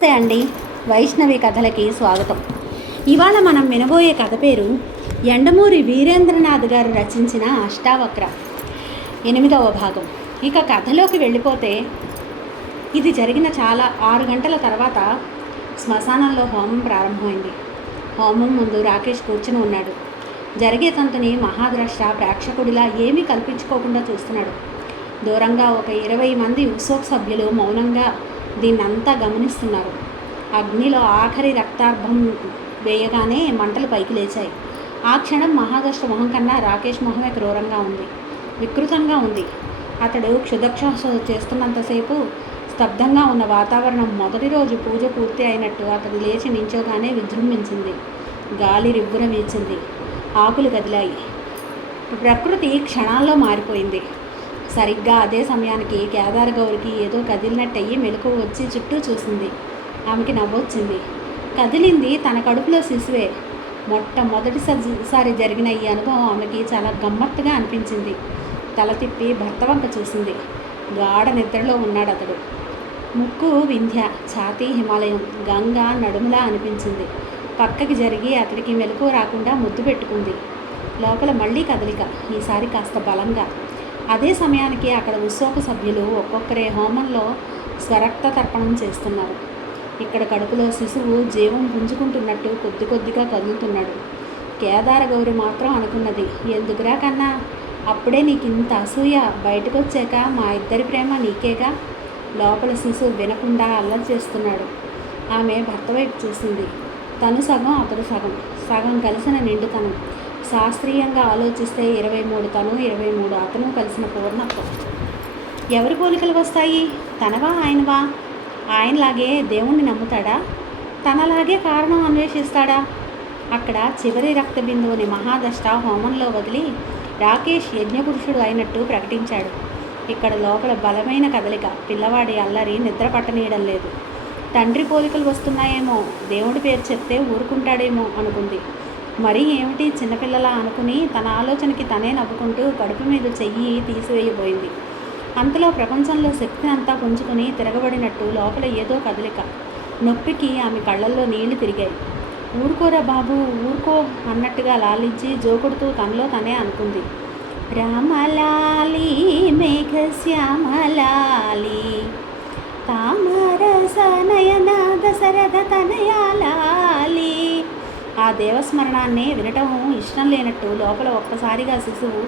నమస్తే అండి. వైష్ణవి కథలకి స్వాగతం. ఇవాళ మనం వినబోయే కథ పేరు యండమూరి వీరేంద్రనాథ్ గారు రచించిన అష్టావక్ర 8వ భాగం. ఇక కథలోకి వెళ్ళిపోతే, ఇది జరిగిన చాలా 6 గంటల తర్వాత శ్మశానంలో హోమం ప్రారంభమైంది. హోమం ముందు రాకేష్ కూర్చుని ఉన్నాడు. జరిగే తంతుని మహాద్రష్ట ప్రేక్షకుడిలా ఏమీ కల్పించుకోకుండా చూస్తున్నాడు. దూరంగా ఒక 20 మంది ఉత్సవ్ సభ్యులు మౌనంగా దీన్నంతా గమనిస్తున్నారు. అగ్నిలో ఆఖరి రక్తార్భం వేయగానే మంటలు పైకి లేచాయి. ఆ క్షణం మహాదష్ట మొహం కన్నా రాకేష్ మొహమే క్రూరంగా ఉంది, వికృతంగా ఉంది. అతడు క్షుదక్ష చేస్తున్నంతసేపు స్తబ్దంగా ఉన్న వాతావరణం మొదటి రోజు పూజ పూర్తి అయినట్టు అతడు లేచి నించోగానే విజృంభించింది. గాలి రివ్వున వీచింది. ఆకులు కదిలాయి. ప్రకృతి క్షణాల్లో మారిపోయింది. సరిగ్గా అదే సమయానికి కేదార్ గౌరికి ఏదో కదిలినట్టయి మెలకువ వచ్చి చుట్టూ చూసింది. ఆమెకి నవ్వొచ్చింది. కదిలింది తన కడుపులో శిశువే. మొట్టమొదటిసారి జరిగిన ఈ అనుభవం ఆమెకి చాలా గమ్మత్తుగా అనిపించింది. తల తిప్పి భర్త వంక చూసింది. గాఢ నిద్రలో ఉన్నాడు అతడు. ముక్కు వింధ్య, ఛాతీ హిమాలయం, గంగ నడుములా అనిపించింది. పక్కకి జరిగి అతడికి మెలకువ రాకుండా ముద్దు పెట్టుకుంది. లోపల మళ్ళీ కదలిక, ఈసారి కాస్త బలంగా. అదే సమయానికి అక్కడ ఉత్సవ సభ్యులు ఒక్కొక్కరే హోమంలో స్వరక్త తర్పణం చేస్తున్నారు. ఇక్కడ కడుపులో శిశువు జీవం పుంజుకుంటున్నట్టు కొద్ది కొద్దిగా కదులుతున్నాడు. కేదార గౌరి మాత్రం అనుకున్నది, ఎందుకురా కన్నా, అప్పుడే నీకు ఇంత అసూయ, బయటకు వచ్చాక మా ఇద్దరి ప్రేమ నీకేగా. లోపల శిశువు వినకుండా అల్లరి చేస్తున్నాడు. ఆమె భర్త వైపు చూసింది. తను సగం అతడు సగం, సగం కలిసిన నిండుతనం. శాస్త్రీయంగా ఆలోచిస్తే 23 తను 23 అతను కలిసిన పూర్ణత్వం. ఎవరి పోలికలు వస్తాయి? తనవా ఆయనవా? ఆయనలాగే దేవుణ్ణి నమ్ముతాడా? తనలాగే కారణం అన్వేషిస్తాడా? అక్కడ చివరి రక్త బిందువుని మహాదష్ట హోమంలో వదిలి రాకేష్ యజ్ఞపురుషుడు అయినట్టు ప్రకటించాడు. ఇక్కడ లోపల బలమైన కదలిక. పిల్లవాడి అల్లరి నిద్ర పట్టనీయడం లేదు. తండ్రి పోలికలు వస్తున్నాయేమో, దేవుడి పేరు చెప్తే ఊరుకుంటాడేమో అనుకుంది. మరీ ఏమిటి చిన్నపిల్లలా అనుకుని తన ఆలోచనకి తనే నవ్వుకుంటూ కడుపు మీద చెయ్యి తీసివేయబోయింది. అంతలో ప్రపంచంలో శక్తిని అంతా పుంజుకొని తిరగబడినట్టు లోపల ఏదో కదలిక. నొప్పికి ఆమె కళ్ళల్లో నీళ్లు తిరిగాయి. ఊరుకోరా బాబు, ఊరుకో అన్నట్టుగా లాలించి జోకుడుతూ తనలో తనే అనుకుంది. రామలాలి మేఘ శ్యామలాలి తామరస నయన దశరథ తనయాలాలి. ఆ దేవస్మరణాన్ని వినటం ఇష్టం లేనట్టు లోపల ఒక్కసారిగా శిశువు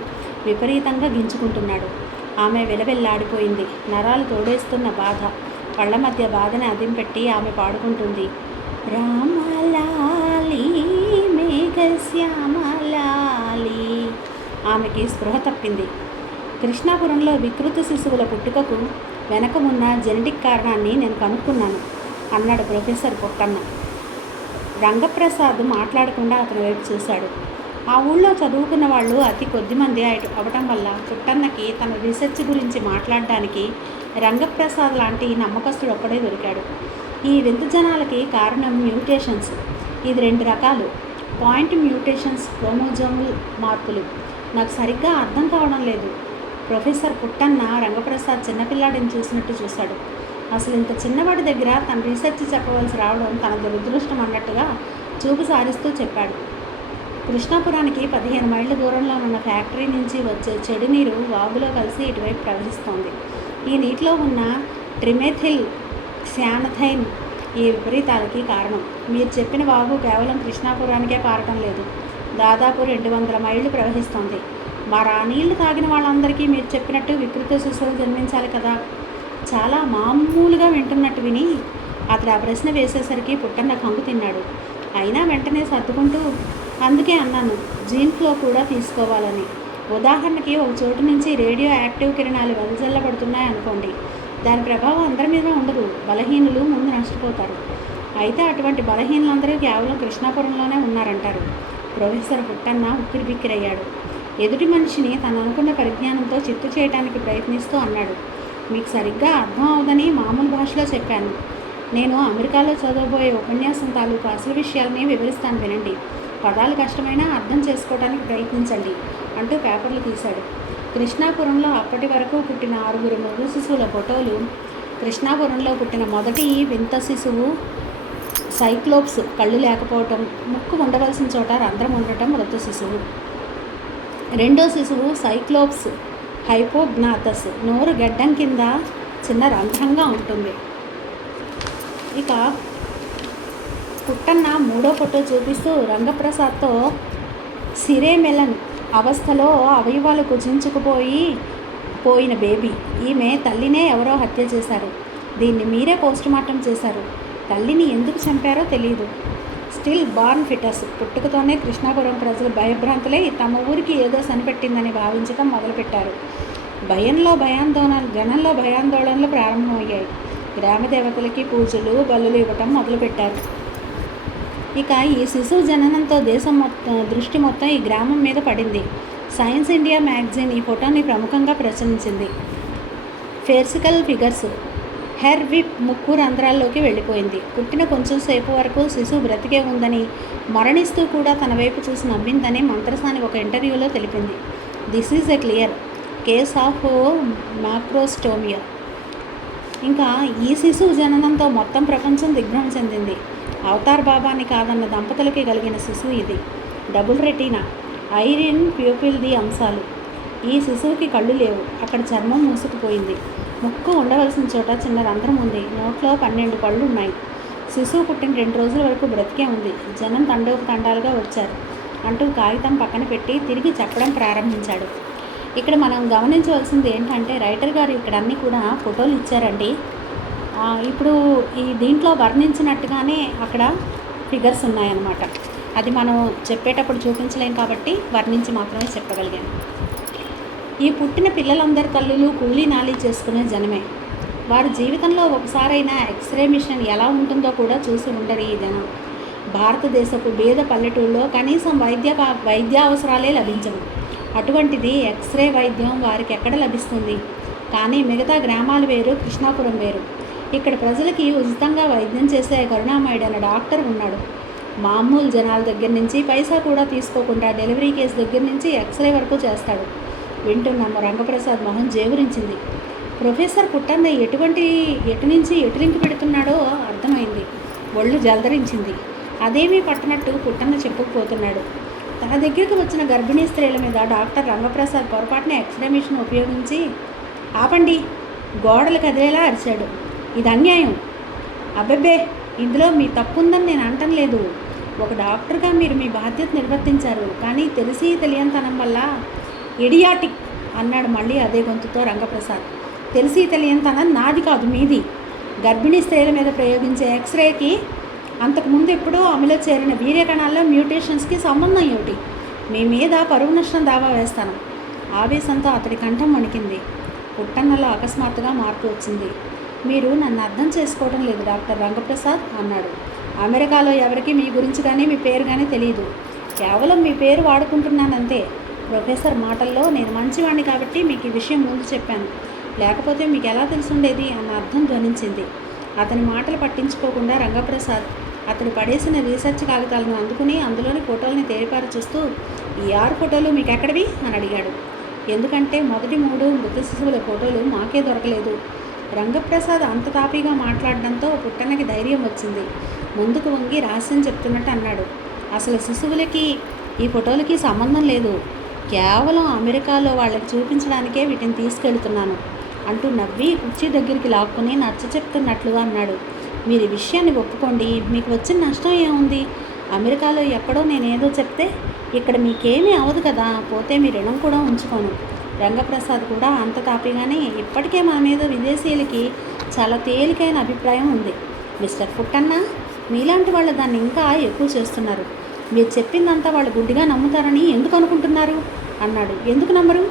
విపరీతంగా గించుకుంటున్నాడు. ఆమె విలవిల్లాడిపోయింది. నరాలు తోడేస్తున్న బాధ. కళ్ళ మధ్య బాధని అదింపెట్టి ఆమె పాడుకుంటుంది. రామలాలి మేఘశ్యామలాలి. ఆమెకి స్పృహ తప్పింది. కృష్ణాపురంలో వికృత శిశువుల పుట్టుకకు వెనక ఉన్న జెనెటిక్ కారణాన్ని నేను కనుక్కున్నాను అన్నాడు ప్రొఫెసర్ పుట్టన్న. రంగప్రసాద్ మాట్లాడకుండా అతని వైపు చూశాడు. ఆ ఊళ్ళో చదువుకున్న వాళ్ళు అతి కొద్దిమంది అవటం వల్ల పుట్టన్నకి తన రీసెర్చ్ గురించి మాట్లాడడానికి రంగప్రసాద్ లాంటి నమ్మకస్తుడు ఒక్కడే దొరికాడు. ఈ వింత జనాలకి కారణం మ్యూటేషన్స్. ఇది 2 రకాలు. పాయింట్ మ్యూటేషన్స్, క్రోమోజోమల్ మార్పులు. నాకు సరిగ్గా అర్థం కావడం లేదు. ప్రొఫెసర్ పుట్టన్న రంగప్రసాద్ చిన్నపిల్లాడిని చూసినట్టు చూశాడు. అసలు ఇంత చిన్నవాడి దగ్గర తన రీసెర్చ్ చెప్పవలసి రావడం తన దురదృష్టం అన్నట్టుగా చూపు సారిస్తూ చెప్పాడు. కృష్ణాపురానికి 15 మైళ్ళ దూరంలో ఉన్న ఫ్యాక్టరీ నుంచి వచ్చే చెడు నీరు వాగులో కలిసి ఇటువైపు ప్రవహిస్తోంది. ఈ నీటిలో ఉన్న ట్రిమెథిల్ క్సానథైన్ ఈ విపరీతాలకి కారణం. మీరు చెప్పిన వాగు కేవలం కృష్ణాపురానికే పారటం లేదు, దాదాపు 200 మైళ్ళు ప్రవహిస్తోంది. మరి ఆ నీళ్లు తాగిన వాళ్ళందరికీ మీరు చెప్పినట్టు వికృత శిశువులు జన్మించాలి కదా. చాలా మామూలుగా వింటున్నట్టు విని అతడు ఆ ప్రశ్న వేసేసరికి పుట్టన్న కంగు తిన్నాడు. అయినా వెంటనే సర్దుకుంటూ, అందుకే అన్నాను జీన్ ఫ్లో కూడా తీసుకోవాలని. ఉదాహరణకి ఒక చోటు నుంచి రేడియో యాక్టివ్ కిరణాలు వెదజల్లబడుతున్నాయి అనుకోండి, దాని ప్రభావం అందరి మీద ఉండదు. బలహీనులు ముందు నష్టపోతారు. అయితే అటువంటి బలహీనులందరూ కేవలం కృష్ణాపురంలోనే ఉన్నారంటారు. ప్రొఫెసర్ పుట్టన్న ఉక్కిరిబిక్కిరయ్యాడు. ఎదుటి మనిషిని తను అనుకున్న పరిజ్ఞానంతో చిత్తు చేయడానికి ప్రయత్నిస్తూ అన్నాడు. మీకు సరిగ్గా అర్థం అవదని మామూలు భాషలో చెప్పాను. నేను అమెరికాలో చదవబోయే ఉపన్యాసం తాలూకు అసలు విషయాలని వివరిస్తాను వినండి. పదాలు కష్టమైనా అర్థం చేసుకోవడానికి ప్రయత్నించండి అంటూ పేపర్లు తీశాడు. కృష్ణాపురంలో అప్పటి వరకు పుట్టిన 6 మగ శిశువుల ఫోటోలు కృష్ణాపురంలో పుట్టిన మొదటి వింత శిశువు సైక్లోప్స్, కళ్ళు లేకపోవటం, ముక్కు ఉండవలసిన చోట రంధ్రం ఉండటం మృత శిశువు. రెండో శిశువు సైక్లోప్స్ హైపోగ్నాథస్, నోరు గడ్డం కింద చిన్న రంధ్రంగా ఉంటుంది. ఇక పుట్టన్న మూడో ఫోటో చూపిస్తూ రంగప్రసాద్తో సిరేమెలన్ అవస్థలో అవయవాలు కుచించుకుపోయిన బేబీ. ఈమె తల్లినే ఎవరో హత్య చేశారు. దీన్ని మీరే పోస్టుమార్టం చేశారు. తల్లిని ఎందుకు చంపారో తెలియదు. Stillborn foetus. పుట్టుకతోనే కృష్ణాపురం ప్రజలు భయభ్రాంతులై తమ ఊరికి ఏదో సనిపెట్టిందని భావించడం మొదలుపెట్టారు. జనంలో భయాందోళనలు ప్రారంభమయ్యాయి. గ్రామ దేవతలకి పూజలు, బలులు ఇవ్వటం మొదలుపెట్టారు. ఇక ఈ శిశువు జననంతో దేశం దృష్టి మొత్తం ఈ గ్రామం మీద పడింది. సైన్స్ ఇండియా మ్యాగజైన్ ఈ ఫోటోని ప్రముఖంగా ప్రచురించింది. ఫేర్సికల్ ఫిగర్స్. హెయిర్ విప్ ముక్కు రంధ్రాల్లోకి వెళ్ళిపోయింది. పుట్టిన కొంచెం సేపు వరకు శిశువు బ్రతికే ఉందని, మరణిస్తూ కూడా తన వైపు చూసి నవ్విందని మంత్రసాని ఒక ఇంటర్వ్యూలో తెలిపింది. This is a clear case of macrostomia. ఇంకా ఈ శిశువు జననంతో మొత్తం ప్రపంచం దిగ్భ్రమ చెందింది. అవతార్ బాబాని కాదన్న దంపతులకి కలిగిన శిశువు ఇది. డబుల్ రెటీనా, ఐరిన్ ప్యూపిల్ది అంశాలు. ఈ శిశువుకి కళ్ళు లేవు. అక్కడ చర్మం మూసుకుపోయింది. ముక్కు ఉండవలసిన చోట చిన్న రంధ్రం ఉంది. నోట్లో 12 పళ్ళు ఉన్నాయి. శిశువు పుట్టిన 2 రోజుల వరకు బ్రతికే ఉంది. జనం తండాలుగా వచ్చారు అంటూ కాగితం పక్కన పెట్టి తిరిగి చెప్పడం ప్రారంభించాడు. ఇక్కడ మనం గమనించవలసింది ఏంటంటే, రైటర్ గారు ఇక్కడ అన్నీ కూడా ఫోటోలు ఇచ్చారండి. ఇప్పుడు ఈ దీంట్లో వర్ణించినట్టుగానే అక్కడ ఫిగర్స్ ఉన్నాయన్నమాట. అది మనం చెప్పేటప్పుడు చూపించలేం కాబట్టి వర్ణించి మాత్రమే చెప్పగలిగాను. ఈ పుట్టిన పిల్లలందరి తల్లులు కూలీ నాలీ చేసుకునే జనమే. వారి జీవితంలో ఒకసారైనా ఎక్స్రే మిషన్ ఎలా ఉంటుందో కూడా చూసి ఉండరు ఈ జనం. భారతదేశపు బీద పల్లెటూళ్ళలో కనీసం వైద్య అవసరాలే లభించవు. అటువంటిది ఎక్స్రే వైద్యం వారికి ఎక్కడ లభిస్తుంది? కానీ మిగతా గ్రామాలు వేరు, కృష్ణాపురం వేరు. ఇక్కడ ప్రజలకి ఉచితంగా వైద్యం చేసే కరుణామయుడు అనే డాక్టర్ ఉన్నాడు. మామూలు జనాల దగ్గర నుంచి పైసా కూడా తీసుకోకుండా డెలివరీ కేసు దగ్గర నుంచి ఎక్స్రే వరకు చేస్తాడు. వింటున్న రంగప్రసాద్ మొహం జేవురించింది. ప్రొఫెసర్ పుట్టన్న ఎటు నుంచి ఎటు లింక్ పెడుతున్నాడో అర్థమైంది. ఒళ్ళు జలదరించింది. అదేమీ పట్టనట్టు పుట్టన్న చెప్పుకుపోతున్నాడు. తన దగ్గరికి వచ్చిన గర్భిణీ స్త్రీల మీద డాక్టర్ రంగప్రసాద్ పొరపాటున ఎక్స్రే మిషన్ ఉపయోగించి ఆపండి, గోడలు కదిలేలా అరిచాడు. ఇది అన్యాయం. అబ్బెబ్బే, ఇందులో మీ తప్పుందని నేను అంటం లేదు. ఒక డాక్టర్గా మీరు మీ బాధ్యత నిర్వర్తించారు. కానీ తెలిసి తెలియనితనం వల్ల ఇడియాటిక్ అన్నాడు మళ్ళీ అదే గొంతుతో రంగప్రసాద్. తెలిసి తెలియనితనం నాది కాదు, మీది. గర్భిణీ స్త్రీల మీద ప్రయోగించే ఎక్స్రేకి అంతకుముందు ఎప్పుడో అమలు చేరిన వీర్యకణాల్లో మ్యూటేషన్స్కి సంబంధం ఏమిటి? మీ మీద పరువు నష్టం దావా వేస్తాను. ఆవేశంతో అతడి కంఠం వణికింది. పుట్టన్నలో అకస్మాత్తుగా మార్పు వచ్చింది. మీరు నన్ను అర్థం చేసుకోవడం లేదు డాక్టర్ రంగప్రసాద్ అన్నాడు. అమెరికాలో ఎవరికి మీ గురించి కానీ మీ పేరు కానీ తెలియదు. కేవలం మీ పేరు వాడుకుంటున్నానంతే. ప్రొఫెసర్ మాటల్లో నేను మంచివాడిని కాబట్టి మీకు ఈ విషయం ముందు చెప్పాను. లేకపోతే మీకు ఎలా తెలుసుండేది అన్న అర్థం ధ్వనించింది. అతని మాటలు పట్టించుకోకుండా రంగప్రసాద్ అతడు పడేసిన రీసెర్చ్ కాగితాలను అందుకుని అందులోని ఫోటోల్ని తేరిపారు చూస్తూ, ఈ 6 ఫోటోలు మీకు ఎక్కడివి అని అడిగాడు. ఎందుకంటే మొదటి 3 మృత శిశువుల ఫోటోలు మాకే దొరకలేదు. రంగప్రసాద్ అంత తాపీగా మాట్లాడడంతో పుట్టన్నకి ధైర్యం వచ్చింది. ముందుకు వంగి రహస్యం చెప్తున్నట్టు అన్నాడు. అసలు శిశువులకి ఈ ఫోటోలకి సంబంధం లేదు. కేవలం అమెరికాలో వాళ్ళకి చూపించడానికే వీటిని తీసుకెళ్తున్నాను అంటూ నవ్వి కుర్చీ దగ్గరికి లాక్కుని నచ్చ చెప్తున్నట్లుగా అన్నాడు. మీరు ఈ విషయాన్ని ఒప్పుకోండి. మీకు వచ్చిన నష్టం ఏముంది? అమెరికాలో ఎక్కడో నేనేదో చెప్తే ఇక్కడ మీకేమీ అవదు కదా. పోతే మీ రుణం కూడా ఉంచుకోను. రంగప్రసాద్ కూడా అంత తాపిగానే ఇప్పటికే మన మీద విదేశీయులకి చాలా తేలికైన అభిప్రాయం ఉంది. మిస్టర్ పుట్టన్న, మీలాంటి వాళ్ళు దాన్ని ఇంకా ఎక్కువ చేస్తున్నారు. మీరు చెప్పిందంతా వాళ్ళు గుడ్డిగా నమ్ముతారని ఎందుకు అనుకుంటున్నారు అన్నాడు. ఎందుకు నమ్మరు?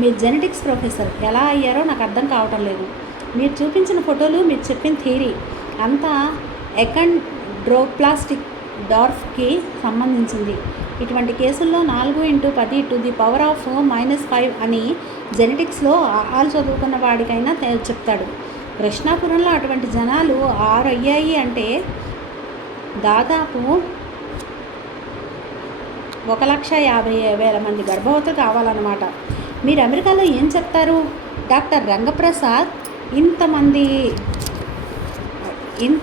మీరు జెనెటిక్స్ ప్రొఫెసర్, ఎలా అయ్యారో నాకు అర్థం కావటం లేదు. మీరు చూపించిన ఫోటోలు, మీరు చెప్పిన థియరీ అంతా ఎకండ్రోప్లాస్టిక్ డార్ఫ్కి సంబంధించింది. ఇటువంటి కేసుల్లో 4×10⁻⁻5 అని జెనెటిక్స్లో ఆలు చదువుకున్న వాడికైనా చెప్తాడు. కృష్ణాపురంలో అటువంటి జనాలు 6 అయ్యాయి అంటే దాదాపు 1,50,000 మంది గర్భవతులు కావాలన్నమాట. మీరు అమెరికాలో ఏం చెప్తారు? డాక్టర్ రంగప్రసాద్ ఇంతమంది ఇన్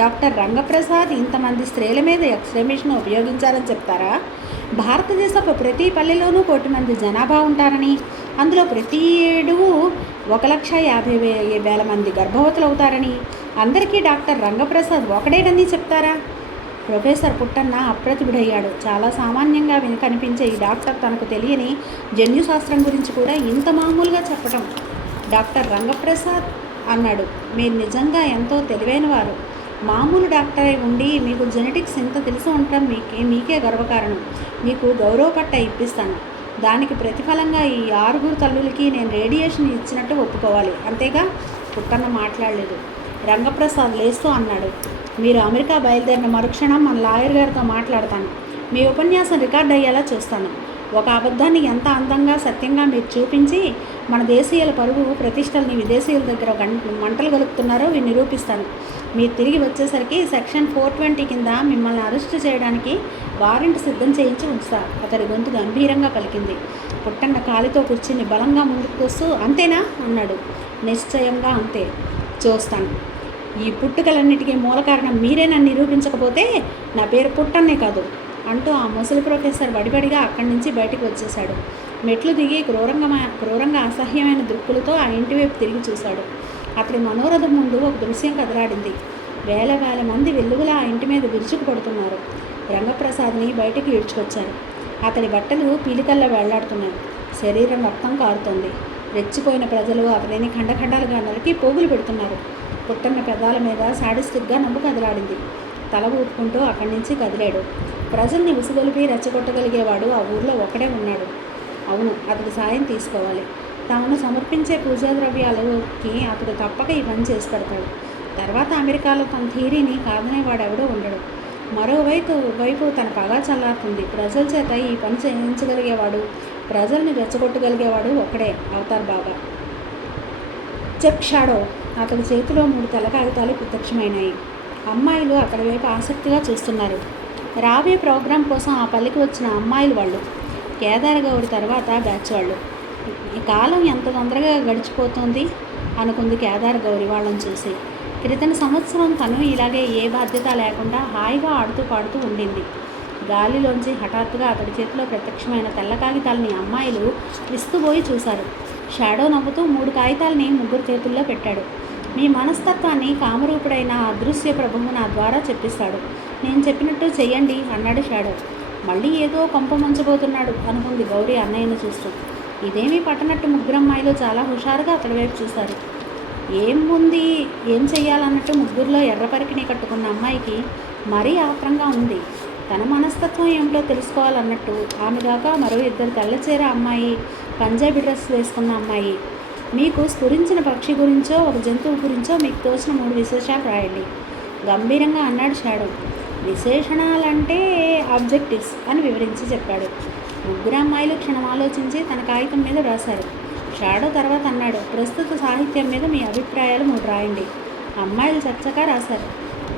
డాక్టర్ రంగప్రసాద్ ఇంతమంది స్త్రీల మీద ఎక్స్రే మిషన్ ఉపయోగించారని చెప్తారా? భారతదేశపు ప్రతి పల్లెలోనూ 1 కోటి మంది జనాభా ఉంటారని, అందులో ప్రతి ఏడు 1,50,000 మంది గర్భవతులు అవుతారని, అందరికీ డాక్టర్ రంగప్రసాద్ ఒకడేనని చెప్తారా? ప్రొఫెసర్ పుట్టన్న అప్రతిభుడయ్యాడు. చాలా సామాన్యంగా కనిపించే ఈ డాక్టర్ తనకు తెలియని జన్యుశాస్త్రం గురించి కూడా ఇంత మామూలుగా చెప్పటం. డాక్టర్ రంగప్రసాద్ అన్నాడు, మీరు నిజంగా ఎంతో తెలివైనవారు. మామూలు డాక్టర్ అయి ఉండి మీకు జెనెటిక్స్ ఇంత తెలిసి ఉండటం మీకే గర్వకారణం. మీకు గౌరవ పట్ట ఇప్పిస్తాను. దానికి ప్రతిఫలంగా ఈ 6 తల్లులకి నేను రేడియేషన్ ఇచ్చినట్టు ఒప్పుకోవాలి. అంతేగా? పుట్టన్న మాట్లాడలేదు. రంగప్రసాద్ లేస్తూ అన్నాడు, మీరు అమెరికా బయలుదేరిన మరుక్షణం మన లాయర్ గారితో మాట్లాడతాను. మీ ఉపన్యాసం రికార్డ్ అయ్యేలా చూస్తాను. ఒక అబద్ధాన్ని ఎంత అందంగా సత్యంగా మీరు చూపించి మన దేశీయుల పరువు ప్రతిష్టల్ని విదేశీయుల దగ్గర మంటలు గలుపుతున్నారో నిరూపిస్తాను. మీరు తిరిగి వచ్చేసరికి సెక్షన్ 420 కింద మిమ్మల్ని అరెస్టు చేయడానికి వారెంట్ సిద్ధం చేయించి ఉంచుతా. అతడి గొంతు గంభీరంగా పలికింది. పుట్టన్న కాలితో కూర్చుని బలంగా ముందుకు వస్తూ అంతేనా అన్నాడు. నిశ్చయంగా అంతే. చూస్తాను. ఈ పుట్టుకలన్నిటికీ మూల కారణం మీరేనని నిరూపించకపోతే నా పేరు పుట్టన్నే కాదు అంటూ ఆ ముసలి ప్రొఫెసర్ వడివడిగా అక్కడి నుంచి బయటకు వచ్చేశాడు. మెట్లు దిగి క్రూరంగా అసహ్యమైన దృక్కులతో ఆ ఇంటి వైపు తిరిగి చూశాడు. అతడి మనోరథం ముందు ఒక దృశ్యం కదలాడింది. వేల మంది వెల్లుగులా ఆ ఇంటి మీద విరుచుకు పడుతున్నారు. రంగప్రసాద్ని బయటికి ఈడ్చుకొచ్చారు. అతడి బట్టలు పీలికల్లా వేళ్లాడుతున్నాయి. శరీరం రక్తం కారుతోంది. రెచ్చిపోయిన ప్రజలు అతడిని ఖండఖండాలుగా నరికి పోగులు పెడుతున్నారు. పుట్టన్న పెదాల మీద సాడిస్టిక్గా నవ్వు కదలాడింది. తల ఊపుకుంటూ అక్కడి నుంచి కదిలాడు. ప్రజల్ని విసుగొలిపి రెచ్చగొట్టగలిగేవాడు ఆ ఊర్లో ఒకడే ఉన్నాడు. అవును, అతడి సాయం తీసుకోవాలి. తాను సమర్పించే పూజా ద్రవ్యాలకి అతడు తప్పక ఈ పని చేసి పెడతాడు. తర్వాత అమెరికాలో తన థీరీని కాదనేవాడెవడో ఉండడు. మరోవైపు తన పగా చల్లారుతుంది. ప్రజల చేత ఈ పని చేయించగలిగేవాడు, ప్రజల్ని రెచ్చగొట్టగలిగేవాడు ఒక్కడే, అవతార్ బాబా. Check shadow. అతడి చేతిలో 3 తెల్ల కాగితాలు ప్రత్యక్షమైనాయి. అమ్మాయిలు అతడి వైపు ఆసక్తిగా చూస్తున్నారు. రాబోయే ప్రోగ్రాం కోసం ఆ పల్లికి వచ్చిన అమ్మాయిలు వాళ్ళు. కేదార్ గౌరి తర్వాత బ్యాచ్ వాళ్ళు. ఈ కాలం ఎంత తొందరగా గడిచిపోతుంది అనుకుంది కేదార్ గౌరి వాళ్ళని చూసి. క్రితం సంవత్సరం తను ఇలాగే ఏ బాధ్యత లేకుండా హాయిగా ఆడుతూ పాడుతూ ఉండింది. గాలిలోంచి హఠాత్తుగా అతడి చేతిలో ప్రత్యక్షమైన తెల్ల కాగితాలని అమ్మాయిలు విస్తుపోయి చూశారు. షాడో నవ్వుతూ 3 కాగితాలని ముగ్గురు చేతుల్లో పెట్టాడు. మీ మనస్తత్వాన్ని కామరూపుడైన అదృశ్య ప్రభువు నా ద్వారా చెప్పిస్తాడు. నేను చెప్పినట్టు చెయ్యండి అన్నాడు షాడో. మళ్ళీ ఏదో కొంప ముంచబోతున్నాడు అనుకుంది గౌరీ అన్నయ్యను చూస్తూ. ఇదేమీ పట్టనట్టు ముగ్గురమ్మాయిలు చాలా హుషారుగా అతడి వైపు చూశారు. ఏం చెయ్యాలన్నట్టు ముగ్గురులో ఎర్రపరికిని కట్టుకున్న అమ్మాయికి మరీ ఆత్రంగా ఉంది. తన మనస్తత్వం ఏమిటో తెలుసుకోవాలన్నట్టు. ఆమెగాక మరో 2 తెల్లచీర అమ్మాయి, పంజాబీ డ్రెస్ వేసుకున్న అమ్మాయి. మీకు స్ఫురించిన పక్షి గురించో ఒక జంతువు గురించో మీకు తోచిన 3 విశేషాలు రాయండి గంభీరంగా అన్నాడు షాడో. విశేషణాలంటే ఆబ్జెక్టివ్స్ అని వివరించి చెప్పాడు. ముగ్గురు అమ్మాయిలు క్షణం ఆలోచించి తన కాగితం మీద రాశారు. షాడో తర్వాత అన్నాడు, ప్రస్తుత సాహిత్యం మీద మీ అభిప్రాయాలు 3 రాయండి. అమ్మాయిలు చక్కగా రాశారు.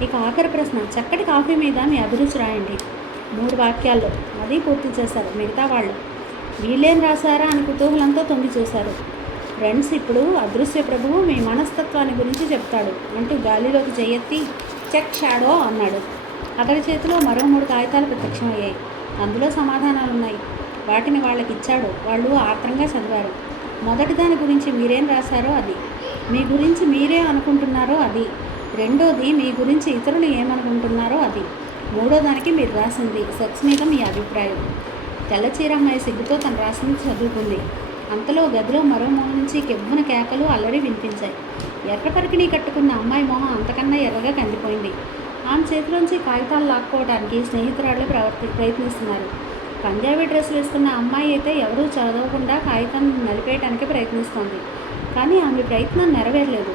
ఇక ఆఖరి ప్రశ్న, చక్కటి కాఫీ మీద మీ అభిరుచి రాయండి 3 వాక్యాల్లో. అది పూర్తి చేశారు. మిగతా వాళ్ళు వీళ్ళేం రాశారా అని కుతూహలంతో తొంగి చూశారు. ఫ్రెండ్స్, ఇప్పుడు అదృశ్య ప్రభువు మీ మనస్తత్వాన్ని గురించి చెప్తాడు అంటూ గాలిలోకి చెయ్యెత్తి చెక్ షాడో అన్నాడు. అతడి చేతిలో మరో 3 కాగితాలు ప్రత్యక్షమయ్యాయి. అందులో సమాధానాలున్నాయి. వాటిని వాళ్ళకి ఇచ్చాడు. వాళ్ళు ఆత్రంగా చదివారు. మొదటి దాని గురించి మీరేం రాశారో అది, మీ గురించి మీరే అనుకుంటున్నారో అది, రెండోది మీ గురించి ఇతరులు ఏమనుకుంటున్నారో అది, మూడో దానికి మీరు రాసింది సెక్స్ మీద మీ అభిప్రాయం. తెల్లచీరమ్మాయి సిగ్గుతో తను రాసింది చదువుకుంది. అంతలో గదిలో మరో మొహం నుంచి కెవ్వున కేకలు అల్లరి వినిపించాయి. ఎర్రపరికిని కట్టుకున్న అమ్మాయి మొహం అంతకన్నా ఎర్రగా కందిపోయింది. ఆమె చేతిలోంచి కాగితాలు లాక్కోవడానికి స్నేహితురాళ్ళు ప్రయత్నిస్తున్నారు. పంజాబీ డ్రెస్ వేసుకున్న అమ్మాయి అయితే ఎవరూ చదవకుండా కాగితాన్ని నలిపేయడానికి ప్రయత్నిస్తోంది. కానీ ఆమె ప్రయత్నం నెరవేరలేదు.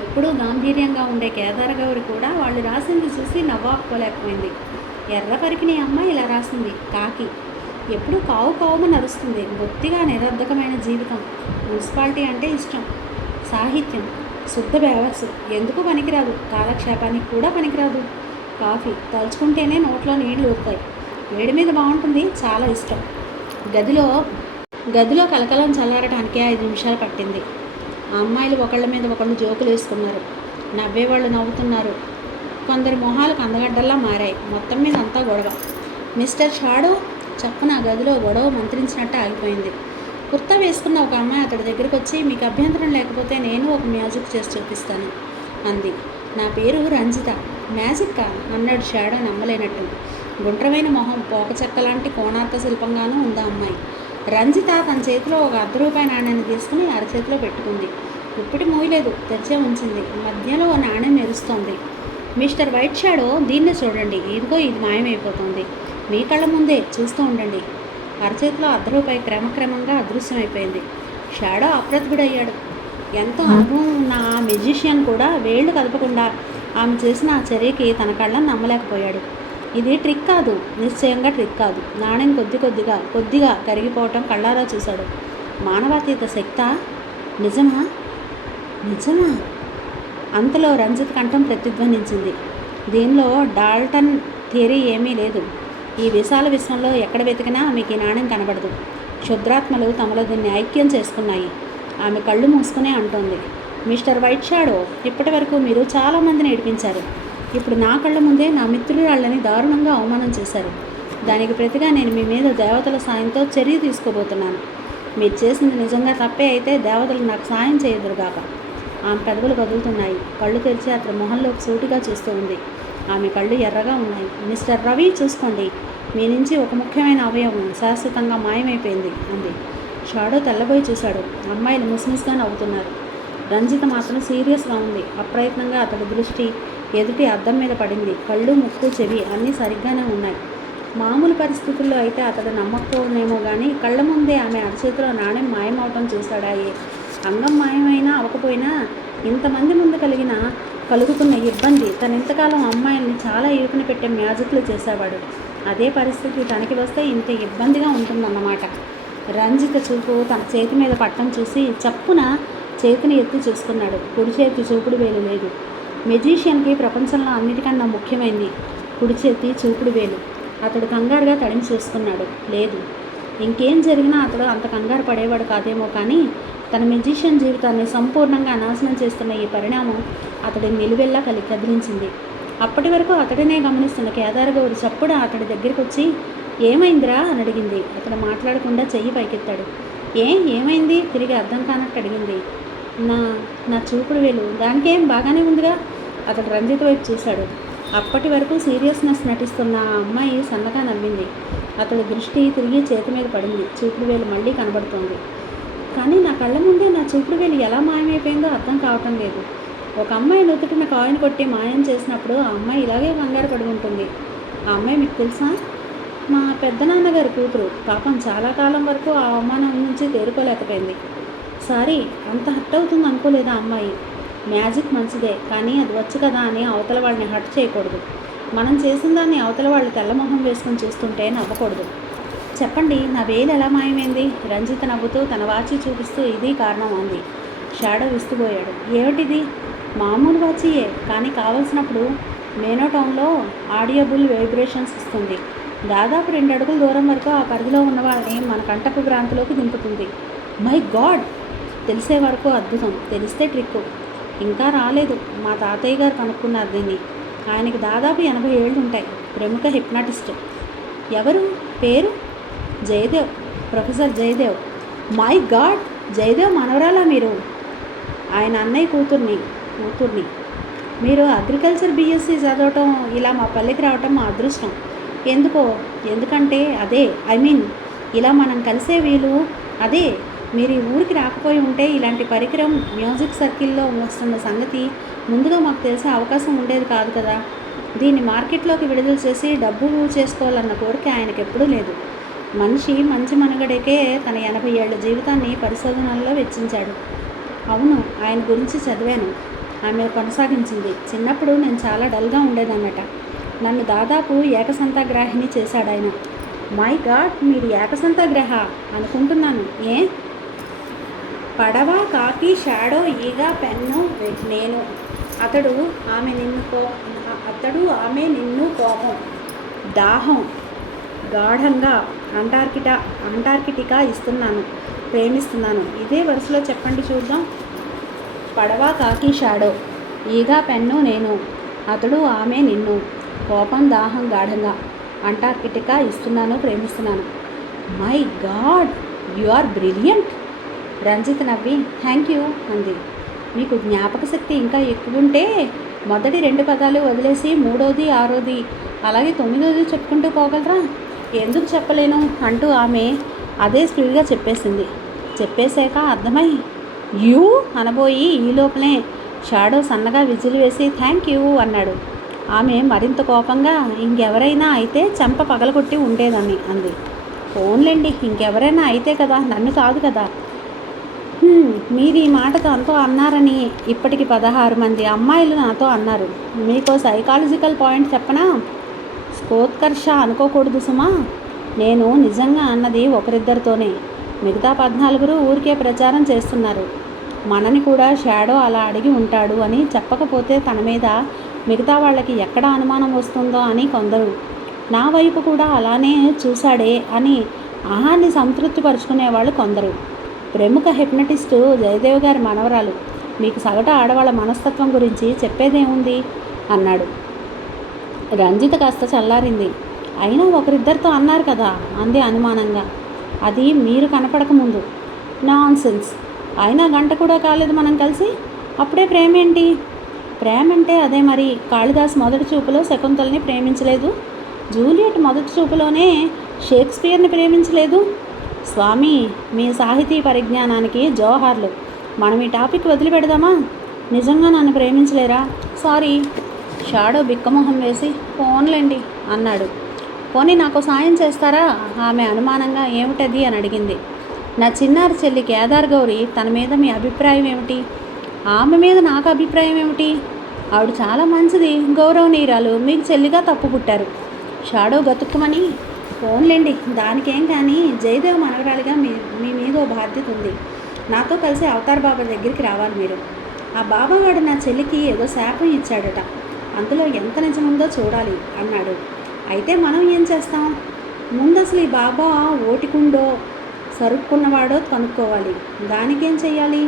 ఎప్పుడూ గాంభీర్యంగా ఉండే కేదార్ గౌరి కూడా వాళ్ళు రాసింది చూసి నవ్వాపుకోలేకపోయింది. ఎర్రపరికిని అమ్మాయి ఇలా రాసింది, కాకి ఎప్పుడు కావుమని నరుస్తుంది. బొత్తిగా నిరర్ధకమైన జీవితం. మున్సిపాలిటీ అంటే ఇష్టం. సాహిత్యం శుద్ధ బేవసు, ఎందుకు పనికిరాదు, కాలక్షేపానికి కూడా పనికిరాదు. కాఫీ తలుచుకుంటేనే నోట్లో నీళ్లు ఊరుతాయి. వేడి మీద బాగుంటుంది, చాలా ఇష్టం. గదిలో కలకలం చల్లారటానికి 5 నిమిషాలు పట్టింది. ఆ అమ్మాయిలు ఒకళ్ళ మీద ఒకళ్ళు జోకులు వేసుకున్నారు. నవ్వేవాళ్ళు నవ్వుతున్నారు. కొందరి మొహాలకు అందగడ్డల్లా మారాయి. మొత్తం మీద అంతా గొడవ. మిస్టర్ షాడో చప్పున ఆ గదిలో గొడవ మంత్రించినట్టు ఆగిపోయింది. కుర్తా వేసుకున్న ఒక అమ్మాయి అతడి దగ్గరికి వచ్చి, మీకు అభ్యంతరం లేకపోతే నేను ఒక మ్యాజిక్ చేసి చూపిస్తాను అంది. నా పేరు రంజిత. మ్యాజిక్కా అన్నాడు షాడో నమ్మలేనట్టు. గుండ్రమైన మొహం పోకచెక్క లాంటి కోణార్క శిల్పంగానూ ఉంది ఆ అమ్మాయి. రంజిత తన చేతిలో ఒక ₹1 నాణ్యాన్ని తీసుకుని అరచేతిలో పెట్టుకుంది. ఇప్పటి మూయలేదు, తెరిచే ఉంచింది. మధ్యలో ఓ నాణ్యం మెరుస్తోంది. మిస్టర్ వైట్ షాడో, దీన్నే చూడండి, ఇదిగో ఇది మాయమైపోతుంది. మీ కళ్ళ ముందే చూస్తూ ఉండండి. అరచేతిలో ₹1 క్రమక్రమంగా అదృశ్యమైపోయింది. షాడో అప్రతిభుడయ్యాడు. ఎంతో అనుభవం ఉన్న ఆ మెజిషియన్ కూడా వేళ్లు కదపకుండా ఆమె చేసిన ఆ చర్యకి తన కళ్ళను నమ్మలేకపోయాడు. ఇది ట్రిక్ కాదు, నిశ్చయంగా ట్రిక్ కాదు. నాణ్యం కొద్దిగా కరిగిపోవటం కళ్ళారా చూశాడు. మానవాతీత శక్తా? నిజమా? అంతలో రంజిత్ కంఠం ప్రతిధ్వనించింది. దీనిలో డాల్టన్ థియరీ ఏమీ లేదు. ఈ విశాల విశ్వంలో ఎక్కడ వెతికినా మీకు ఈ నాణ్యం కనబడదు. క్షుద్రాత్మలు తమలో దీన్ని ఐక్యం చేసుకున్నాయి. ఆమె కళ్ళు మూసుకునే అంటోంది. మిస్టర్ వైట్ షాడో, ఇప్పటి వరకు మీరు చాలామందిని ఏడిపించారు. ఇప్పుడు నా కళ్ళ ముందే నా మిత్రురాళ్ళని దారుణంగా అవమానం చేశారు. దానికి ప్రతిగా నేను మీ మీద దేవతల సాయంతో చర్య తీసుకోబోతున్నాను. మీరు చేసింది నిజంగా తప్పే అయితే దేవతలు నాకు సాయం చేయదురుగాక. ఆమె పెదవులు కదులుతున్నాయి. కళ్ళు తెరిచి అతని మొహంలోకి సూటిగా చూస్తూ ఉంది. ఆమె కళ్ళు ఎర్రగా ఉన్నాయి. మిస్టర్ రవి, చూసుకోండి, మీ నుంచి ఒక ముఖ్యమైన అవయవం శాశ్వతంగా మాయమైపోయింది అంది. షాడో తెల్లబోయి చూశాడు. అమ్మాయిలు ముసిముసిగా నవ్వుతున్నారు. రంజిత మాత్రం సీరియస్గా ఉంది. అప్రయత్నంగా అతడి దృష్టి ఎదుటి అద్దం మీద పడింది. కళ్ళు, ముక్కు, చెవి అన్నీ సరిగ్గానే ఉన్నాయి. మామూలు పరిస్థితుల్లో అయితే అతడు నమ్మకపోనేమో కానీ కళ్ళ ముందే ఆమె అరచేతిలో నాణ్యం మాయమవటం చూశాడాయే. అంగం మాయమైనా అవ్వకపోయినా ఇంతమంది ముందు కలుగుతున్న ఇబ్బంది, తన ఇంతకాలం అమ్మాయిల్ని చాలా ఇరుకున పెట్టే మ్యాజిక్లు చేసేవాడు. అదే పరిస్థితి తనకి వస్తే ఇంత ఇబ్బందిగా ఉంటుందన్నమాట. రంజిత చూపు తన చేతి మీద పట్టం చూసి చప్పున చేతిని ఎత్తి చూసుకున్నాడు. కుడి చేతి చూపుడు వేలు లేదు. మెజీషియన్కి ప్రపంచంలో అన్నిటికన్నా ముఖ్యమైంది కుడి చేతి చూపుడు వేలు. అతడు కంగారుగా తడిమి చూసుకున్నాడు. లేదు. ఇంకేం జరిగినా అతడు అంత కంగారు పడేవాడు కాదేమో, కానీ తన మెజీషియన్ జీవితాన్ని సంపూర్ణంగా నాశనం చేస్తున్న ఈ పరిణామం అతడిని నిలువెల్లా కదిలించింది. అప్పటి వరకు అతడినే గమనిస్తున్న కేదారగౌరి చప్పుడు అతడి దగ్గరికి వచ్చి, ఏమైందిరా అని అడిగింది. అతడు మాట్లాడకుండా చెయ్యి పైకెత్తాడు. ఏమైంది? తిరిగి అర్థం కానట్టు అడిగింది. నా చూపుడు వేలు. దానికేం బాగానే ఉందిగా. అతడు రంజిత్ వైపు చూశాడు. అప్పటి వరకు సీరియస్నెస్ నటిస్తున్న ఆ అమ్మాయి సన్నగా నవ్వింది. అతడి దృష్టి తిరిగి చేతి మీద పడింది. చూపుడు వేలు మళ్ళీ కనబడుతోంది. కానీ నా కళ్ళ ముందే నా చూపుడు వేలు ఎలా మాయమైపోయిందో అర్థం కావటం లేదు. ఒక అమ్మాయి నుదుటిన కాయిన్ కొట్టి మాయం చేసినప్పుడు ఆ అమ్మాయి ఇలాగే కంగారు పడి ఉంటుంది. ఆ అమ్మాయి మీకు తెలుసా? మా పెద్దనాన్నగారి కూతురు. పాపం చాలా కాలం వరకు ఆ అవమానం నుంచి తేరుకోలేకపోయింది. సారీ, అంత హర్ట్ అవుతుంది అనుకోలేదా అమ్మాయి? మ్యాజిక్ మంచిదే, కానీ అది వచ్చు కదా అని అవతల వాళ్ళని హర్ట్ చేయకూడదు. మనం చేసిన దాన్ని అవతల వాళ్ళు తెల్లమొహం వేసుకొని చూస్తుంటే నవ్వకూడదు. చెప్పండి, నా వేలు ఎలా మాయమైంది? రంజిత నవ్వుతూ తన వాచి చూపిస్తూ ఇది కారణం అంది. షాడో విస్తుపోయాడు. ఏమిటిది? మామూలు వాచియే, కానీ కావలసినప్పుడు మేనోటౌన్లో ఆడియబుల్ వైబ్రేషన్స్ ఇస్తుంది. దాదాపు 2 అడుగుల దూరం వరకు ఆ పరిధిలో ఉన్న వాళ్ళని మన కంటపు భ్రాంతిలోకి దింపుతుంది. My God! తెలిసే వరకు అద్భుతం, తెలిస్తే ట్రిక్కు. ఇంకా రాలేదు. మా తాతయ్య గారు కనుక్కున్నారు దీన్ని. ఆయనకి దాదాపు 80 ఏళ్ళు ఉంటాయి. ప్రముఖ హిప్నాటిస్ట్. ఎవరు? పేరు? Jayadev, professor Jayadev. My God! Jayadev మనవరాలా మీరు? ఆయన అన్నయ్య కూతుర్ని. మీరు అగ్రికల్చర్ బీఎస్సీ చదవటం, ఇలా మా పల్లెకి రావటం మా అదృష్టం. ఎందుకంటే ఇలా మనం కలిసే వీలు. అదే, మీరు ఈ ఊరికి రాకపోయి ఉంటే ఇలాంటి పరికరం మ్యూజిక్ సర్కిల్లో వస్తున్న సంగతి ముందుగా మాకు తెలిసే అవకాశం ఉండేది కాదు కదా. దీన్ని మార్కెట్లోకి విడుదల చేసి డబ్బు చేసుకోవాలన్న కోరిక ఆయనకు ఎప్పుడూ లేదు. మనిషి మంచి మనుగడకే తన 80 ఏళ్ల జీవితాన్ని పరిశోధనల్లో వెచ్చించాడు. అవును, ఆయన గురించి చదివాను. ఆమె కొనసాగించింది. చిన్నప్పుడు నేను చాలా డల్గా ఉండేదన్నట. నన్ను దాదాపు ఏకసంతాగ్రాహిని చేశాడు ఆయన. మై గాడ్, మీరు ఏకసంతాగ్రహ అనుకుంటున్నాను. పడవ, కాకి, షాడో, ఈగ, పెన్ను, నేను. అతడు ఆమె నిన్ను కోపం, దాహం, గాఢంగా అంటార్కిటికా ప్రేమిస్తున్నాను. ఇదే వరుసలో చెప్పండి చూద్దాం. పడవ కాకి షాడో, ఈగ పెన్ను నేను, అతడు ఆమె నిన్ను, కోపం దాహం గాఢంగా, అంటార్కిటికా ఇస్తున్నాను ప్రేమిస్తున్నాను. My god, you are brilliant. Ranjit నవ్వి థ్యాంక్ యూ అంది. మీకు జ్ఞాపక శక్తి ఇంకా ఎక్కువుంటే మొదటి 2 పదాలు వదిలేసి 3వది 6వది అలాగే 9వది చెప్పుకుంటూ పోగలరా? ఎందుకు చెప్పలేను అంటూ ఆమె అదే స్పీడ్గా చెప్పేసింది. చెప్పేశాక అర్థమై యూ అనబోయి ఈ లోపలే షాడో సన్నగా విజిల్ వేసి థ్యాంక్ యూ అన్నాడు. ఆమె మరింత కోపంగా ఇంకెవరైనా అయితే చెంప పగలగొట్టి ఉండేదాన్ని అంది. ఫోన్లేండి, ఇంకెవరైనా అయితే కదా, నన్ను కాదు కదా. మీరు ఈ మాట తనతో అన్నారని ఇప్పటికి 16 మంది అమ్మాయిలు నాతో అన్నారు. మీకు సైకాలజికల్ పాయింట్ చెప్పనా? స్కోత్కర్ష అనుకోకూడదు సుమా. నేను నిజంగా అన్నది ఒకరిద్దరితోనే. మిగతా 14 ఊరికే ప్రచారం చేస్తున్నారు. మనని కూడా షాడో అలా అడిగి ఉంటాడు అని చెప్పకపోతే తన మీద మిగతా వాళ్ళకి ఎక్కడ అనుమానం వస్తుందో అని కొందరు. నా వైపు కూడా అలానే చూశాడే అని ఆహాన్ని సంతృప్తిపరుచుకునేవాళ్ళు కొందరు. ప్రముఖ హిప్నటిస్టు జయదేవ్ గారి మనవరాలు మీకు సగటు ఆడవాళ్ళ మనస్తత్వం గురించి చెప్పేదేముంది అన్నాడు. రంజిత కాస్త చల్లారింది. అయినా ఒకరిద్దరితో అన్నారు కదా అంది అనుమానంగా. అది మీరు కనపడకముందు. నాన్సెన్స్. అయినా గంట కూడా కాలేదు మనం కలిసి, అప్పుడే ప్రేమేంటి? ప్రేమంటే అదే మరి. కాళిదాస్ మొదటి చూపులో శకుంతలని ప్రేమించలేదు. జూలియట్ మొదటి చూపులోనే షేక్స్పియర్ని ప్రేమించలేదు. స్వామి, మీ సాహితీ పరిజ్ఞానానికి జోహార్లు. మనం ఈ టాపిక్ వదిలిపెడదామా? నిజంగా నన్ను ప్రేమించలేరా? సారీ. షాడో బిక్కమొహం వేసి ఫోన్లేండి అన్నాడు. పోనీ నాకు సాయం చేస్తారా? ఆమె అనుమానంగా ఏమిటది అని అడిగింది. నా చిన్నారి చెల్లి కేదార్ గౌరి, తన మీద మీ అభిప్రాయం ఏమిటి? ఆమె మీద నాకు అభిప్రాయం ఏమిటి? ఆవిడ చాలా మంచిది, గౌరవనీయురాలు. మీకు చెల్లిగా తప్పు పుట్టారు. షాడో గతుక్కుమని ఫోన్లేండి, దానికేం కానీ జయదేవ్ మనవరాలిగా మీ మీద ఓ బాధ్యత ఉంది. నాతో కలిసి అవతార్ బాబా దగ్గరికి రావాలి మీరు. ఆ బాబావాడు నా చెల్లికి ఏదో శాపం ఇచ్చాడట. అందులో ఎంత నిజముందో చూడాలి అన్నాడు. అయితే మనం ఏం చేస్తాం? ముందు అసలు ఈ బాబా ఓటికుండో సరుక్కున్నవాడో కనుక్కోవాలి. దానికేం చెయ్యాలి?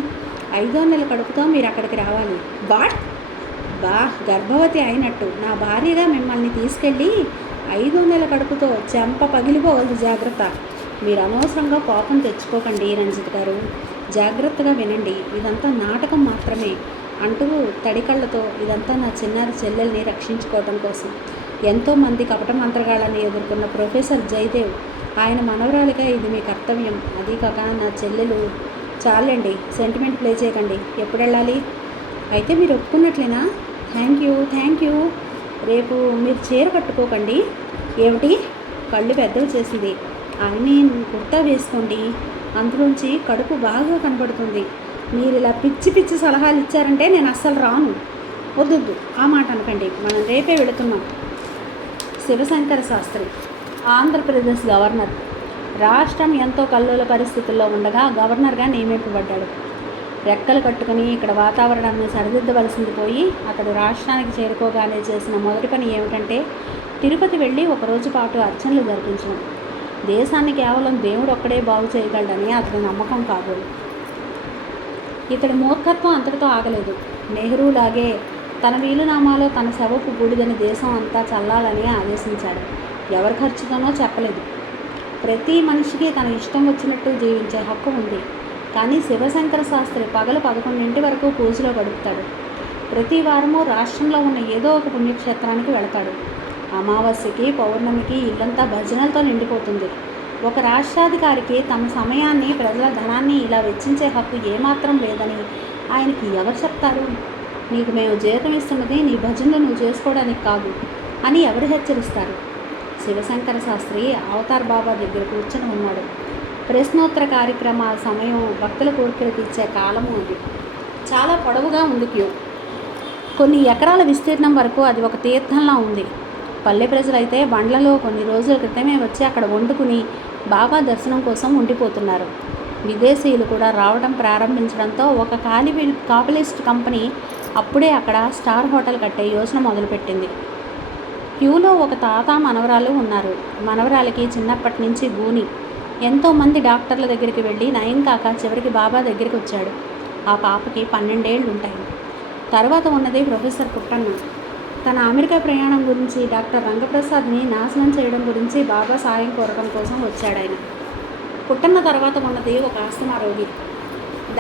5వ నెల కడుపుతో మీరు అక్కడికి రావాలి. వాట్? గర్భవతి అయినట్టు నా భార్యగా మిమ్మల్ని తీసుకెళ్ళి 5వ నెల కడుపుతో చెంప పగిలిపోవాలి. జాగ్రత్త. మీరు అనవసరంగా కోపం తెచ్చుకోకండి రంజిత్ గారు. జాగ్రత్తగా వినండి. ఇదంతా నాటకం మాత్రమే అంటూ తడికళ్ళతో ఇదంతా నా చిన్నారి చెల్లెల్ని రక్షించుకోవటం కోసం. ఎంతోమంది కపట మంత్రగాళ్ళని ఎదుర్కొన్న ప్రొఫెసర్ జయదేవ్, ఆయన మనవరాలిగా ఇది మీ కర్తవ్యం. అదీ కాక నా చెల్లెలు. చాలండి, సెంటిమెంట్ ప్లే చేయకండి. ఎప్పుడు వెళ్ళాలి? అయితే మీరు ఒప్పుకున్నట్లేనా? Thank you. రేపు మీరు చీర కట్టుకోకండి. ఏమిటి? కళ్ళు పెద్దవి చేసింది. కుర్తా వేసుకోండి, అందులోంచి కడుపు బాగా కనబడుతుంది. మీరు ఇలా పిచ్చి సలహాలు ఇచ్చారంటే నేను అస్సలు రాను. వద్దు, ఆ మాట అనకండి. మనం రేపే వెళుతున్నాం. శివశంకర శాస్త్రి ఆంధ్రప్రదేశ్ గవర్నర్. రాష్ట్రం ఎంతో కల్లోల పరిస్థితుల్లో ఉండగా గవర్నర్గా నియమింపబడ్డాడు. రెక్కలు కట్టుకుని ఇక్కడ వాతావరణాన్ని సరిదిద్దవలసింది పోయి అతడు రాష్ట్రానికి చేరుకోగానే చేసిన మొదటి పని ఏమిటంటే తిరుపతి వెళ్ళి ఒకరోజు పాటు అర్చనలు జరిపించడం. దేశాన్ని కేవలం దేవుడు ఒక్కడే బాగు చేయగలడని అతడి నమ్మకం కాబోలు. ఇతడి మూర్ఖత్వం అంతటితో ఆగలేదు. నెహ్రూలాగే తన వీలునామాలో తన శవపు బూడిదని దేశం అంతా చల్లాలని ఆదేశించాడు. ఎవరి ఖర్చుతోనో చెప్పలేదు. ప్రతి మనిషికి తన ఇష్టం వచ్చినట్టు జీవించే హక్కు ఉంది. కానీ శివశంకర శాస్త్రి పగలు 11 వరకు పూజలో గడుపుతాడు. ప్రతి వారము రాష్ట్రంలో ఉన్న ఏదో ఒక పుణ్యక్షేత్రానికి వెళతాడు. అమావాస్యకి పౌర్ణమికి ఇల్లంతా భజనలతో నిండిపోతుంది. ఒక రాష్ట్రాధికారికి తమ సమయాన్ని, ప్రజల ధనాన్ని ఇలా వెచ్చించే హక్కు ఏమాత్రం లేదని ఆయనకి ఎవరు చెప్తారు? నీకు మేము జీతం ఇస్తున్నది నీ భజనలు నువ్వు చేసుకోవడానికి కాదు అని ఎవరు హెచ్చరిస్తారు? శివశంకర శాస్త్రి అవతార్ బాబా దగ్గర కూర్చొని ఉన్నాడు. ప్రశ్నోత్తర కార్యక్రమాల సమయం, భక్తుల కోరికలు తీర్చే కాలము అది. చాలా పొడవుగా ఉంది క్యూ. కొన్ని ఎకరాల విస్తీర్ణం వరకు అది ఒక తీర్థంలా ఉంది. పల్లె ప్రజలైతే బండ్లలో కొన్ని రోజుల క్రితమే వచ్చి అక్కడ వండుకుని బాబా దర్శనం కోసం ఉండిపోతున్నారు. విదేశీయులు కూడా రావడం ప్రారంభించడంతో ఒక కాపిలిస్ట్ కంపెనీ అప్పుడే అక్కడ స్టార్ హోటల్ కట్టే యోచన మొదలుపెట్టింది. క్యూలో ఒక తాత మనవరాలు ఉన్నారు. మనవరాలికి చిన్నప్పటి నుంచి గూని. ఎంతోమంది డాక్టర్ల దగ్గరికి వెళ్ళి నయం కాక చివరికి బాబా దగ్గరికి వచ్చాడు. ఆ పాపకి 12 ఏళ్ళు ఉంటాయి. తర్వాత ఉన్నది ప్రొఫెసర్ పుట్టన్న. తన అమెరికా ప్రయాణం గురించి, డాక్టర్ రంగప్రసాద్ని నాశనం చేయడం గురించి బాబా సాయం కోరడం కోసం వచ్చాడాయన. పుట్టన్న తర్వాత ఉన్నది ఒక ఆస్తమా రోగి.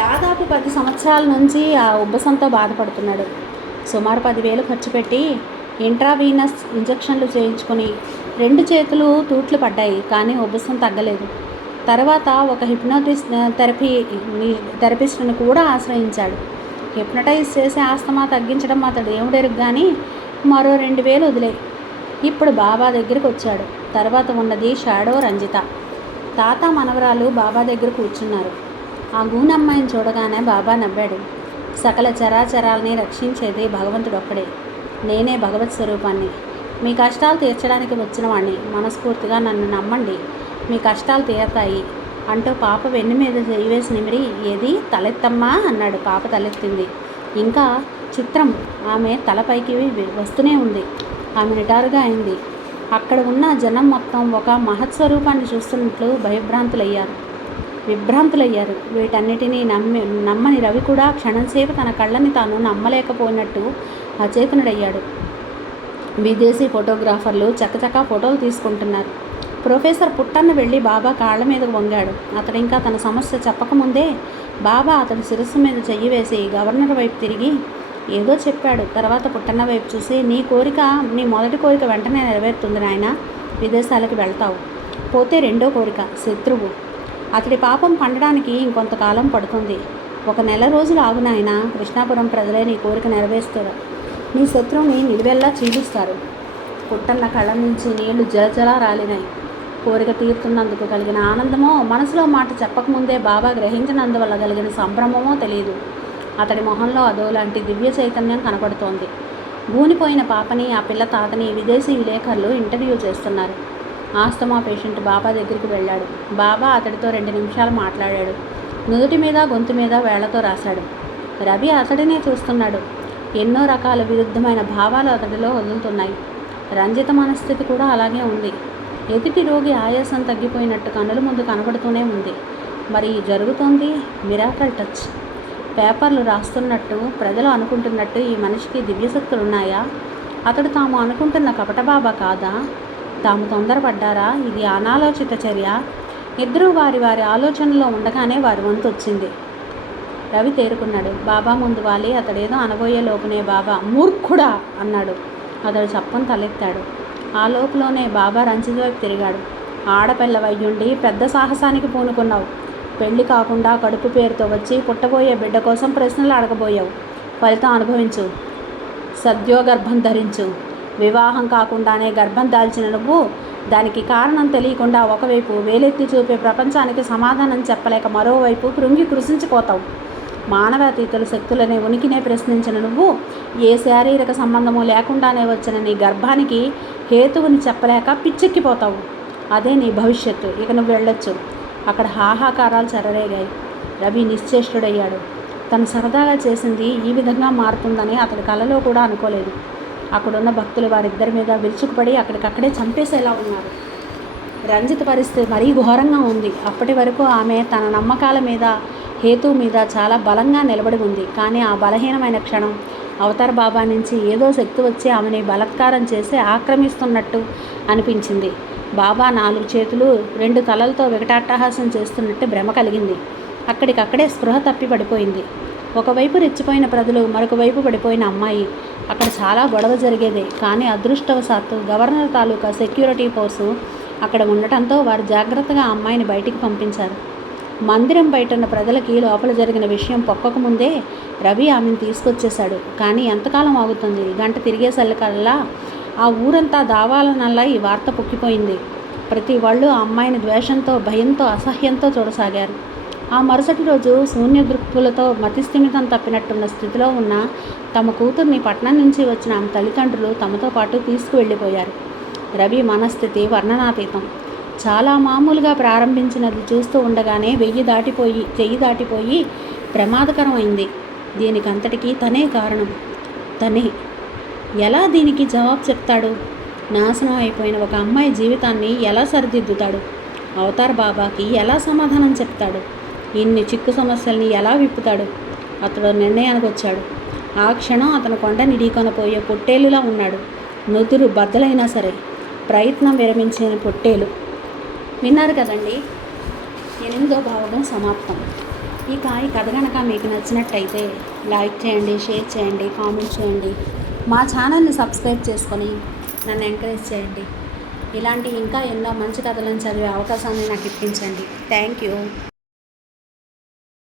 దాదాపు 10 సంవత్సరాల నుంచి ఆ ఉబ్బసంతో బాధపడుతున్నాడు. సుమారు 10,000 ఖర్చు పెట్టి ఇంట్రావీనస్ ఇంజెక్షన్లు చేయించుకొని 2 చేతులు తూట్లు పడ్డాయి, కానీ ఉబ్బసం తగ్గలేదు. తర్వాత ఒక థెరపిస్ట్ని కూడా ఆశ్రయించాడు. హిప్నటైజ్ చేసి ఆస్తమా తగ్గించడం అతడు ఏమిడెరుగు, కానీ మరో 2,000 వదిలేయి. ఇప్పుడు బాబా దగ్గరికి వచ్చాడు. తర్వాత ఉన్నది షాడో రంజిత. తాత మనవరాలు బాబా దగ్గర కూర్చున్నారు. ఆ గూనమ్మాయిని చూడగానే బాబా నవ్వాడు. సకల చరాచరాల్ని రక్షించేది భగవంతుడు ఒక్కడే. నేనే భగవత్ స్వరూపాన్ని. మీ కష్టాలు తీర్చడానికి వచ్చిన వాడిని. మనస్ఫూర్తిగా నన్ను నమ్మండి, మీ కష్టాలు తీరతాయి అంటూ పాప వెన్ను మీద చేయివేసి నిమిరి, ఏది తలెత్తమ్మా అన్నాడు. పాప తలెత్తింది. ఇంకా చిత్రం, ఆమె తలపైకి వస్తూనే ఉంది. ఆమె నిటారుగా అయింది. అక్కడ ఉన్న జనం మొత్తం ఒక మహత్స్వరూపాన్ని చూస్తున్నట్లు విభ్రాంతులయ్యారు. వీటన్నిటినీ నమ్మని రవి కూడా క్షణంసేపు తన కళ్ళని తాను నమ్మలేకపోయినట్టు అచేతనుడయ్యాడు. విదేశీ ఫోటోగ్రాఫర్లు చకచకా ఫోటోలు తీసుకుంటున్నారు. ప్రొఫెసర్ పుట్టన్న వెళ్ళి బాబా కాళ్ళ మీదకు వంగాడు. అతడు ఇంకా తన సమస్య చెప్పకముందే బాబా అతడి శిరస్సు మీద చెయ్యి వేసి గవర్నర్ వైపు తిరిగి ఏదో చెప్పాడు. తర్వాత పుట్టన్న వైపు చూసి, నీ మొదటి కోరిక వెంటనే నెరవేరుతుంది నాయన. విదేశాలకు వెళ్తావు. పోతే రెండో కోరిక శత్రువు. అతడి పాపం పండడానికి ఇంకొంతకాలం పడుతుంది. 1 నెల రోజులు ఆగు నాయన. కృష్ణాపురం ప్రజలే నీ కోరిక నెరవేరుస్తారు. నీ శత్రువుని నిలువెల్లా చీలుస్తారు. పుట్టన్న కళ్ళ నుంచి నీళ్లు జలజలా రాలినాయి. కోరిక తీరుతున్నందుకు కలిగిన ఆనందమో, మనసులో మాట చెప్పకముందే బాబా గ్రహించినందువల్ల కలిగిన సంభ్రమమో తెలియదు. అతడి మొహంలో అదోలాంటి దివ్య చైతన్యం కనపడుతోంది. గూనిపోయిన పాపని, ఆ పిల్ల తాతని విదేశీ విలేకరులు ఇంటర్వ్యూ చేస్తున్నారు. ఆస్తమా పేషెంట్ బాబా దగ్గరికి వెళ్ళాడు. బాబా అతడితో 2 నిమిషాలు మాట్లాడాడు. నుదుటి మీద, గొంతు మీద వేళ్లతో రాశాడు. రవి అతడినే చూస్తున్నాడు. ఎన్నో రకాల విరుద్ధమైన భావాలు అతడిలో వదులుతున్నాయి. రంజిత మనస్థితి కూడా అలాగే ఉంది. ఎదుటి రోగి ఆయాసం తగ్గిపోయినట్టు కన్నుల ముందు కనబడుతూనే ఉంది. మరి జరుగుతోంది మిరాకల్ టచ్. పేపర్లు రాస్తున్నట్టు, ప్రజలు అనుకుంటున్నట్టు ఈ మనిషికి దివ్యశక్తులున్నాయా? అతడు తాము అనుకుంటున్న కపట బాబా కాదా? తాము తొందరపడ్డారా? ఇది అనాలోచిత చర్య. ఇద్దరూ వారి ఆలోచనలో ఉండగానే వారి వంతు వచ్చింది. రవి తేరుకున్నాడు. బాబా ముందు వాలి అతడేదో అనబోయే లోపునే బాబా మూర్ఖుడా అన్నాడు. అతడు చప్పని తలెత్తాడు. ఆ లోపులోనే బాబా రంజిత్ వైపు తిరిగాడు. ఆడపిల్లవయ్యుండి పెద్ద సాహసానికి పూనుకున్నావు. పెళ్లి కాకుండా కడుపు పేరుతో వచ్చి పుట్టబోయే బిడ్డ కోసం ప్రశ్నలు అడగబోయావు. ఫలితం అనుభవించు. సద్యోగర్భం ధరించు. వివాహం కాకుండానే గర్భం దాల్చిన నువ్వు దానికి కారణం తెలియకుండా ఒకవైపు వేలెత్తి చూపే ప్రపంచానికి సమాధానం చెప్పలేక మరోవైపు కృషించిపోతావు. మానవాతీతుల శక్తులనే ఉనికినే ప్రశ్నించిన నువ్వు ఏ శారీరక సంబంధము లేకుండానే వచ్చిన నీ గర్భానికి హేతువుని చెప్పలేక పిచ్చెక్కిపోతావు. అదే నీ భవిష్యత్తు. ఇక నువ్వు వెళ్ళొచ్చు. అక్కడ హాహాకారాలు చెలరేగాయి. రవి నిశ్చేష్టుడయ్యాడు. తను సరదాగా చేసింది ఈ విధంగా మారుతుందని అతడి కలలో కూడా అనుకోలేదు. అక్కడున్న భక్తులు వారిద్దరి మీద విరుచుకుపడి అక్కడికక్కడే చంపేసేలా ఉన్నారు. రంజిత్ పరిస్థితి మరీ ఘోరంగా ఉంది. అప్పటి వరకు ఆమె తన నమ్మకాల మీద, హేతువు మీద చాలా బలంగా నిలబడి ఉంది. కానీ ఆ బలహీనమైన క్షణం అవతార్ బాబా నుంచి ఏదో శక్తి వచ్చి ఆమెని బలాత్కారం చేసి ఆక్రమిస్తున్నట్టు అనిపించింది. బాబా 4 చేతులు 2 తలలతో వికటాట్టహాసం చేస్తున్నట్టు భ్రమ కలిగింది. అక్కడికక్కడే స్పృహ తప్పి పడిపోయింది. ఒకవైపు రెచ్చిపోయిన ప్రజలు, మరొక వైపు పడిపోయిన అమ్మాయి. అక్కడ చాలా గొడవ జరిగేదే. కానీ అదృష్టవశాత్తు గవర్నర్ తాలూకా సెక్యూరిటీ ఫోర్సు అక్కడ ఉండటంతో వారు జాగ్రత్తగా ఆ అమ్మాయిని బయటికి పంపించారు. మందిరం బయటన్న ప్రజలకి లోపల జరిగిన విషయం పొక్కకముందే రవి ఆమెను తీసుకొచ్చేశాడు. కానీ ఎంతకాలం ఆగుతుంది? గంట తిరిగేసరికల్లా ఆ ఊరంతా దావాలనల్లా ఈ వార్త పొక్కిపోయింది. ప్రతి వాళ్ళు ఆ అమ్మాయిని ద్వేషంతో, భయంతో, అసహ్యంతో చూడసాగారు. ఆ మరుసటి రోజు శూన్య దృక్కులతో మతిస్థిమితం తప్పినట్టున్న స్థితిలో ఉన్న తమ కూతుర్ని పట్నం నుంచి వచ్చిన ఆమె తల్లిదండ్రులు తమతో పాటు తీసుకువెళ్ళిపోయారు. రవి మనస్థితి వర్ణనాతీతం. చాలా మామూలుగా ప్రారంభించినది చూస్తూ ఉండగానే చెయ్యి దాటిపోయి ప్రమాదకరం అయింది. దీనికంతటికీ తనే కారణం. తనే ఎలా దీనికి జవాబు చెప్తాడు? నాశనం అయిపోయిన ఒక అమ్మాయి జీవితాన్ని ఎలా సరిదిద్దుతాడు? అవతార్ బాబాకి ఎలా సమాధానం చెప్తాడు? ఇన్ని చిక్కు సమస్యల్ని ఎలా విప్పుతాడు? అతడు నిర్ణయానికి వచ్చాడు. ఆ క్షణం అతను కొండని ఢీకొనపోయే పొట్టేలులా ఉన్నాడు. నుదురు బద్దలైనా సరే ప్రయత్నం విరమించిన పొట్టేలు. విన్నారు కదండి, 8వ భాగం సమాప్తం. ఈ కథ కనుక మీకు నచ్చినట్టయితే లైక్ చేయండి, షేర్ చేయండి, కామెంట్ చేయండి. మా ఛానల్ని సబ్స్క్రైబ్ చేసుకొని నన్ను ఎంకరేజ్ చేయండి. ఇలాంటి ఇంకా ఎన్నో మంచి కథలను చదివే అవకాశాన్ని నాకు ఇప్పించండి. Thank you.